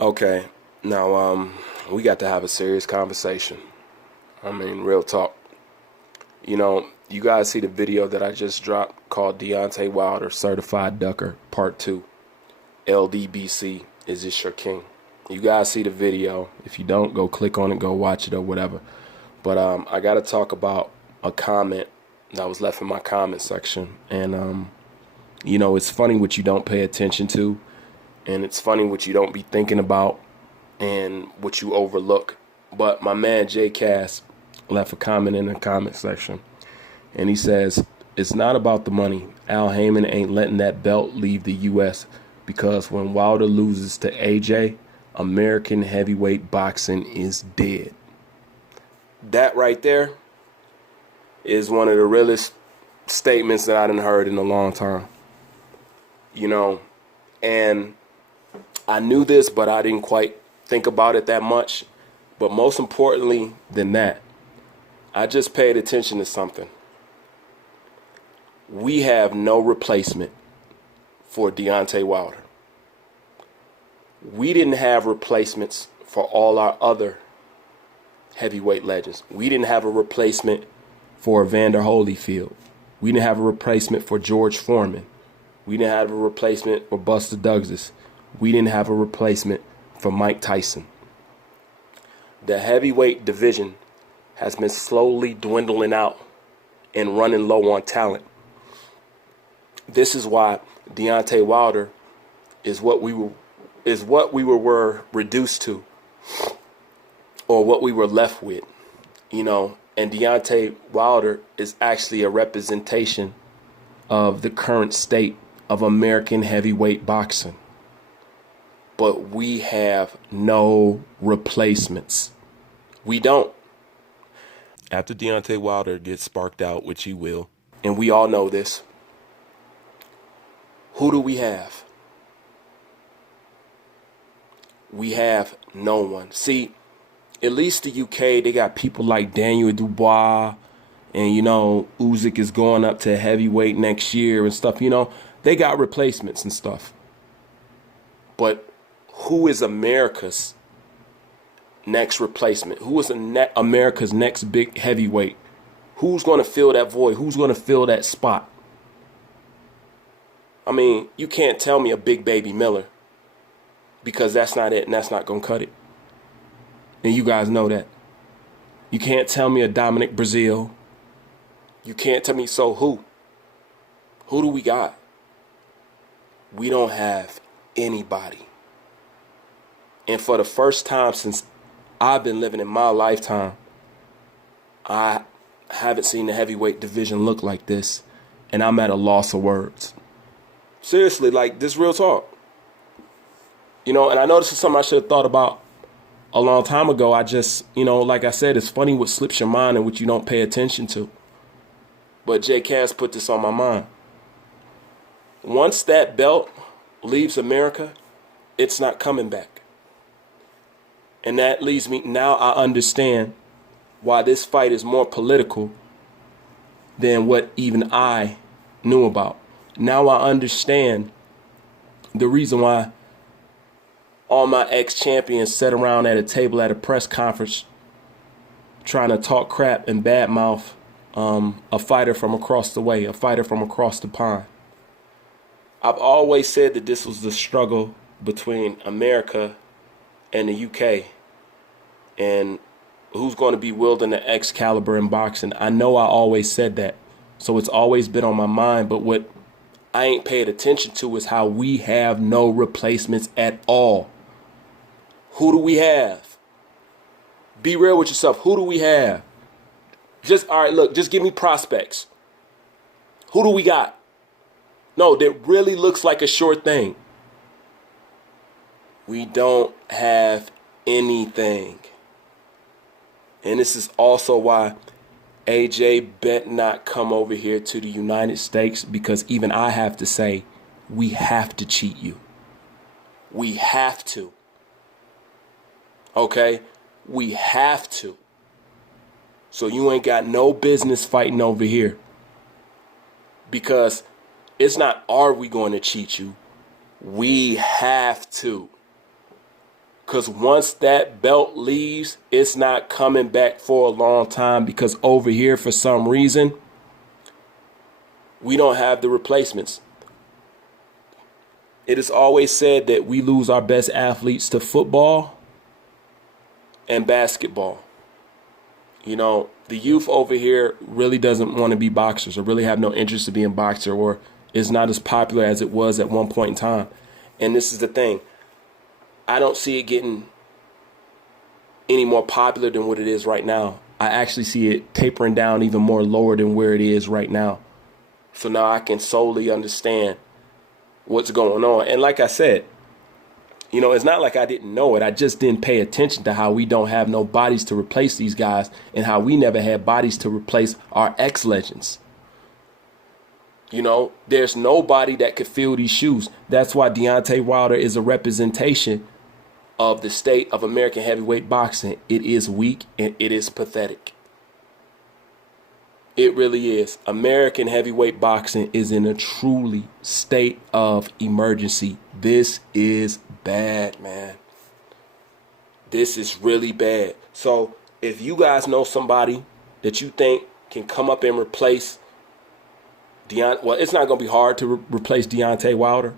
Okay, now we got to have a serious conversation. I mean, real talk. You guys see the video that I just dropped called Deontay Wilder Certified Ducker Part 2. LDBC, is this your king? You guys see the video. If you don't, go click on it, go watch it or whatever. But I got to talk about a comment that was left in my comment section. And, it's funny what you don't pay attention to. And it's funny what you don't be thinking about and what you overlook. But my man Jay Cass left a comment in the comment section. And he says, it's not about the money. Al Heyman ain't letting that belt leave the U.S. because when Wilder loses to AJ, American heavyweight boxing is dead. That right there is one of the realest statements that I done heard in a long time. And I knew this, but I didn't quite think about it that much. But most importantly than that, I just paid attention to something. We have no replacement for Deontay Wilder. We didn't have replacements for all our other heavyweight legends. We didn't have a replacement for Evander Holyfield. We didn't have a replacement for George Foreman. We didn't have a replacement for Buster Douglas. We didn't have a replacement for Mike Tyson. The heavyweight division has been slowly dwindling out and running low on talent. This is why Deontay Wilder is what we were reduced to, or what we were left with, And Deontay Wilder is actually a representation of the current state of American heavyweight boxing. But we have no replacements. We don't. After Deontay Wilder gets sparked out, which he will, and we all know this, who do we have? We have no one. See, at least the UK, they got people like Daniel Dubois, and Usyk is going up to heavyweight next year and stuff. They got replacements and stuff. But who is America's next replacement? Who is America's next big heavyweight? Who's going to fill that void? Who's going to fill that spot? I mean, you can't tell me a Big Baby Miller, because that's not it, and that's not going to cut it. And you guys know that. You can't tell me a Dominic Brazil. You can't tell me, so who? Who do we got? We don't have anybody. And for the first time since I've been living in my lifetime, I haven't seen the heavyweight division look like this, and I'm at a loss of words. Seriously, like, this real talk. And I know this is something I should have thought about a long time ago. I just, like I said, it's funny what slips your mind and what you don't pay attention to. But Jay Cass put this on my mind. Once that belt leaves America, it's not coming back. And that leads me, now I understand why this fight is more political than what even I knew about. Now I understand the reason why all my ex-champions sat around at a table at a press conference trying to talk crap and badmouth a fighter from across the way, a fighter from across the pond. I've always said that this was the struggle between America and the UK, and who's going to be wielding the Excalibur in boxing. I know I always said that, so it's always been on my mind. But what I ain't paid attention to is how we have no replacements at all. Who do we have? Be real with yourself. Who do we have? All right, look, just give me prospects. Who do we got? No, that really looks like a sure thing. We don't have anything. And this is also why AJ bet not come over here to the United States, because even I have to say, we have to cheat you. We have to. Okay? We have to. So you ain't got no business fighting over here. Because it's not, are we going to cheat you? We have to. Because once that belt leaves, it's not coming back for a long time, because over here, for some reason, we don't have the replacements. It is always said that we lose our best athletes to football and basketball. You know, the youth over here really doesn't want to be boxers, or really have no interest in being boxer, or is not as popular as it was at one point in time. And this is the thing. I don't see it getting any more popular than what it is right now. I actually see it tapering down even more lower than where it is right now. So now I can solely understand what's going on. And like I said, you know, it's not like I didn't know it. I just didn't pay attention to how we don't have no bodies to replace these guys, and how we never had bodies to replace our ex-legends. You know, there's nobody that could fill these shoes. That's why Deontay Wilder is a representation of the state of American heavyweight boxing. It is weak and it is pathetic. It really is. American heavyweight boxing is in a truly state of emergency. This is bad, man. This is really bad. So if you guys know somebody that you think can come up and replace well, it's not going to be hard to replace Deontay Wilder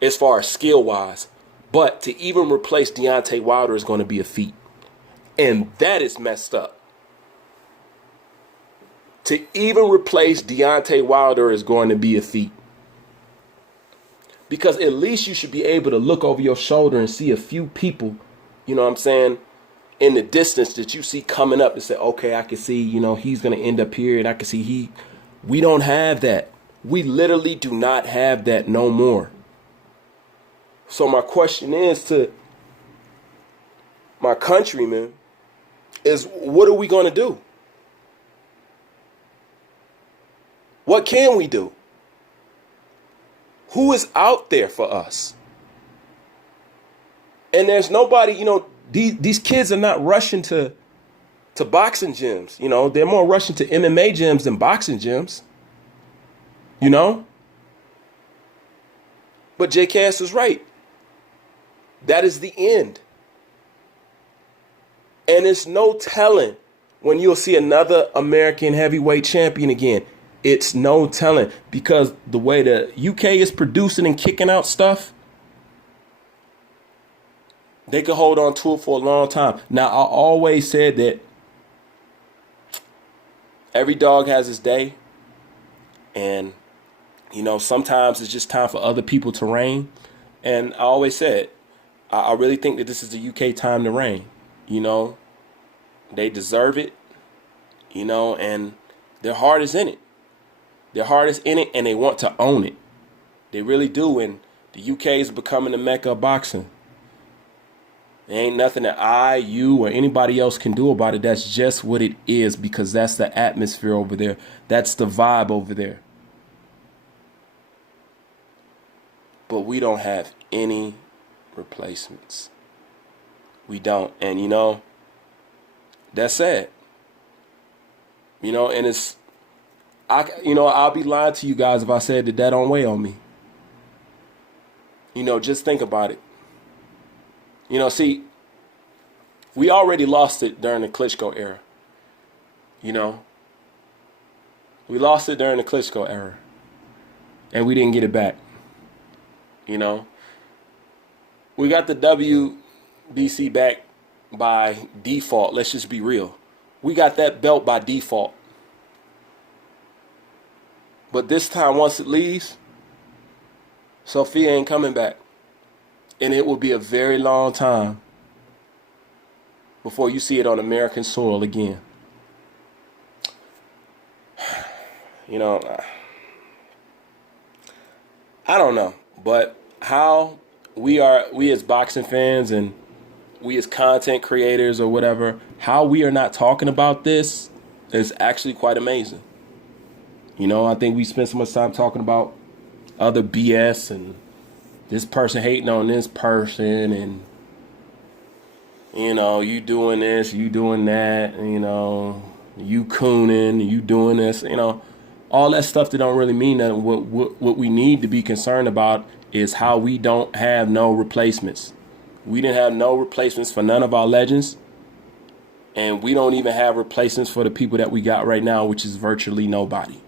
as far as skill-wise. But to even replace Deontay Wilder is going to be a feat. And that is messed up. To even replace Deontay Wilder is going to be a feat. Because at least you should be able to look over your shoulder and see a few people, you know what I'm saying, in the distance that you see coming up and say, okay, I can see, you know, he's going to end up here, and I can see we don't have that. We literally do not have that no more. So my question is to my countrymen is, what are we going to do? What can we do? Who is out there for us? And there's nobody, you know, these kids are not rushing to boxing gyms. You know, they're more rushing to MMA gyms than boxing gyms. You know? But J. Cass is right. That is the end. And it's no telling when you'll see another American heavyweight champion again. It's no telling, because the way the UK is producing and kicking out stuff, they could hold on to it for a long time. Now, I always said that every dog has his day. And, you know, sometimes it's just time for other people to reign. And I always said, I really think that this is the UK time to reign. You know, they deserve it, you know, and their heart is in it. Their heart is in it, and they want to own it. They really do. And the UK is becoming the mecca of boxing. There ain't nothing that I, you, or anybody else can do about it. That's just what it is, because that's the atmosphere over there. That's the vibe over there. But we don't have any replacements. We don't. And, you know, that's sad. You know, and it's, I'll be lying to you guys if I said that don't weigh on me. You know, just think about it. You know, see, we already lost it during the Klitschko era. You know, we lost it during the Klitschko era, and we didn't get it back. You know, we got the WBC back by default. Let's just be real. We got that belt by default. But this time, once it leaves, Sophia ain't coming back. And it will be a very long time before you see it on American soil again. You know, I don't know. But how we as boxing fans and we as content creators or whatever, how we are not talking about this is actually quite amazing. You know, I think we spend so much time talking about other BS and this person hating on this person, and, you know, you doing this, you doing that, and, you know, you cooning, you doing this, you know, all that stuff that don't really mean nothing. What we need to be concerned about is how we don't have no replacements. We didn't have no replacements for none of our legends. And we don't even have replacements for the people that we got right now, which is virtually nobody.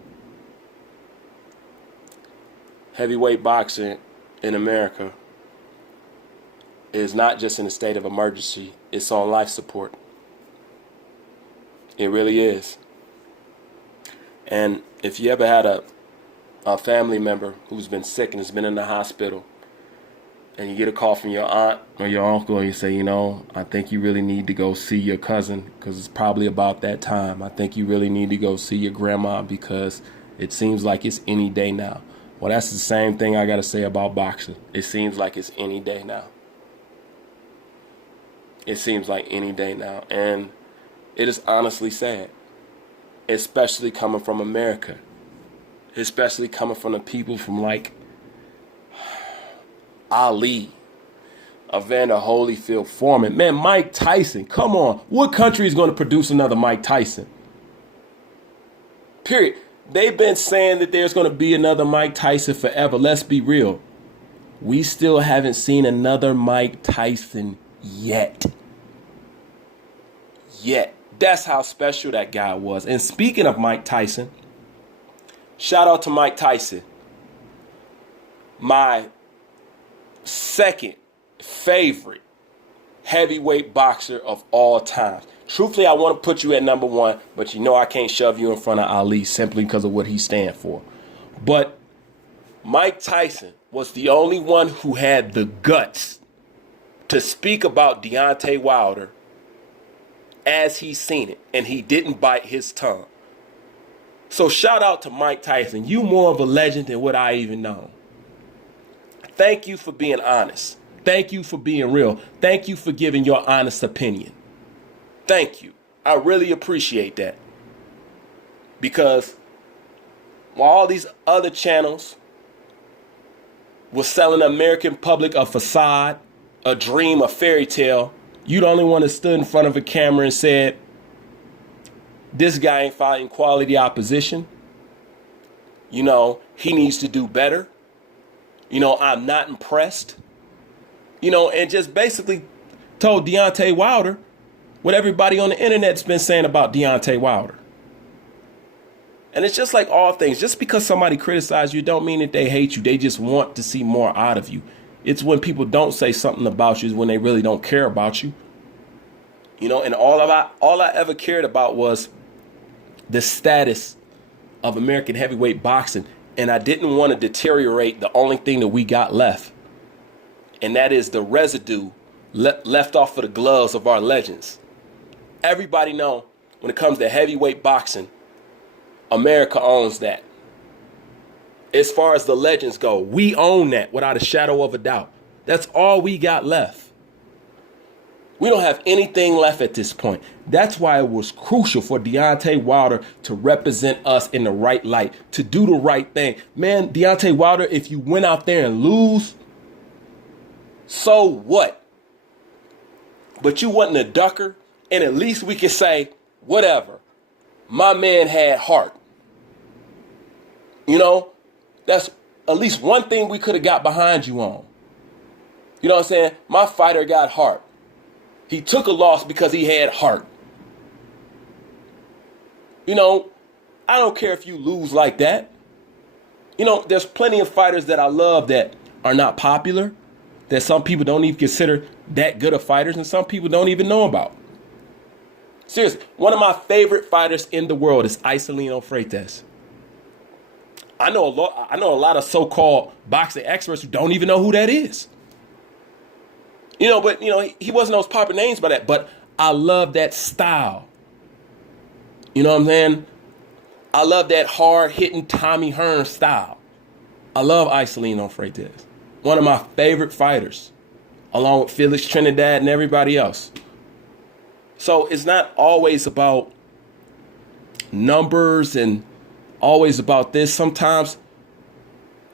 Heavyweight boxing in America is not just in a state of emergency. It's on life support. It really is. And if you ever had a family member who's been sick and has been in the hospital, and you get a call from your aunt or your uncle, and you say, I think you really need to go see your cousin because it's probably about that time. I think you really need to go see your grandma because it seems like it's any day now. Well, that's the same thing I got to say about boxing. It seems like it's any day now. It seems like any day now. And it is honestly sad, especially coming from America, especially coming from the people from like Ali, Evander Holyfield, Foreman. Man, Mike Tyson, come on. What country is going to produce another Mike Tyson? Period. They've been saying that there's going to be another Mike Tyson forever. Let's be real. We still haven't seen another Mike Tyson yet. That's how special that guy was. And speaking of Mike Tyson, shout out to Mike Tyson. My second favorite heavyweight boxer of all time. Truthfully, I want to put you at number one, but I can't shove you in front of Ali simply because of what he stands for. But Mike Tyson was the only one who had the guts to speak about Deontay Wilder as he seen it, and he didn't bite his tongue. So shout out to Mike Tyson. You more of a legend than what I even know. Thank you for being honest. Thank you for being real. Thank you for giving your honest opinion. Thank you. I really appreciate that. Because while all these other channels were selling the American public a facade, a dream, a fairy tale, you the only one that stood in front of a camera and said, this guy ain't fighting quality opposition. He needs to do better. I'm not impressed. And just basically told Deontay Wilder what everybody on the internet's been saying about Deontay Wilder. And it's just like all things. Just because somebody criticizes you don't mean that they hate you. They just want to see more out of you. It's when people don't say something about you is when they really don't care about you. And all I ever cared about was the status of American heavyweight boxing. And I didn't want to deteriorate the only thing that we got left. And that is the residue left off of the gloves of our legends. Everybody know when it comes to heavyweight boxing, America owns that. As far as the legends go, we own that without a shadow of a doubt. That's all we got left. We don't have anything left at this point. That's why it was crucial for Deontay Wilder to represent us in the right light, to do the right thing. Man, Deontay Wilder, if you went out there and lose, so what? But you wasn't a ducker, and at least we can say, whatever. My man had heart. That's at least one thing we could have got behind you on. You know what I'm saying? My fighter got heart. He took a loss because he had heart. I don't care if you lose like that. There's plenty of fighters that I love that are not popular, that some people don't even consider that good of fighters, and some people don't even know about. Seriously, one of my favorite fighters in the world is Isolino Freitas. I know a lot of so-called boxing experts who don't even know who that is. But he wasn't those popular names by that. But I love that style. You know what I'm saying? I love that hard-hitting Tommy Hearn style. I love Isolino Freitas. One of my favorite fighters, along with Felix Trinidad and everybody else. So it's not always about numbers and always about this. Sometimes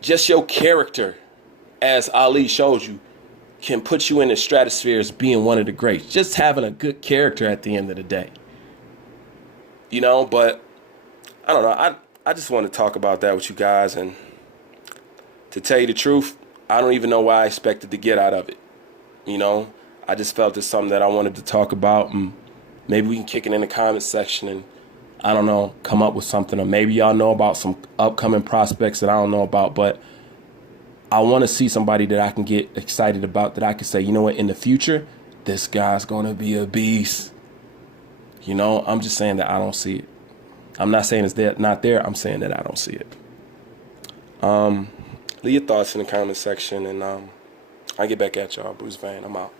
just your character, as Ali showed you, can put you in the stratosphere as being one of the greats. Just having a good character at the end of the day. But I don't know. I just want to talk about that with you guys. And to tell you the truth, I don't even know what I expected to get out of it. You know, I just felt it's something that I wanted to talk about, and maybe we can kick it in the comment section and, I don't know, come up with something. Or maybe y'all know about some upcoming prospects that I don't know about, but I want to see somebody that I can get excited about, that I can say, you know what, in the future, this guy's going to be a beast. You know, I'm just saying that I don't see it. I'm not saying it's there, not there. I'm saying that I don't see it. Leave your thoughts in the comment section, and I'll get back at y'all. Bruce Van, I'm out.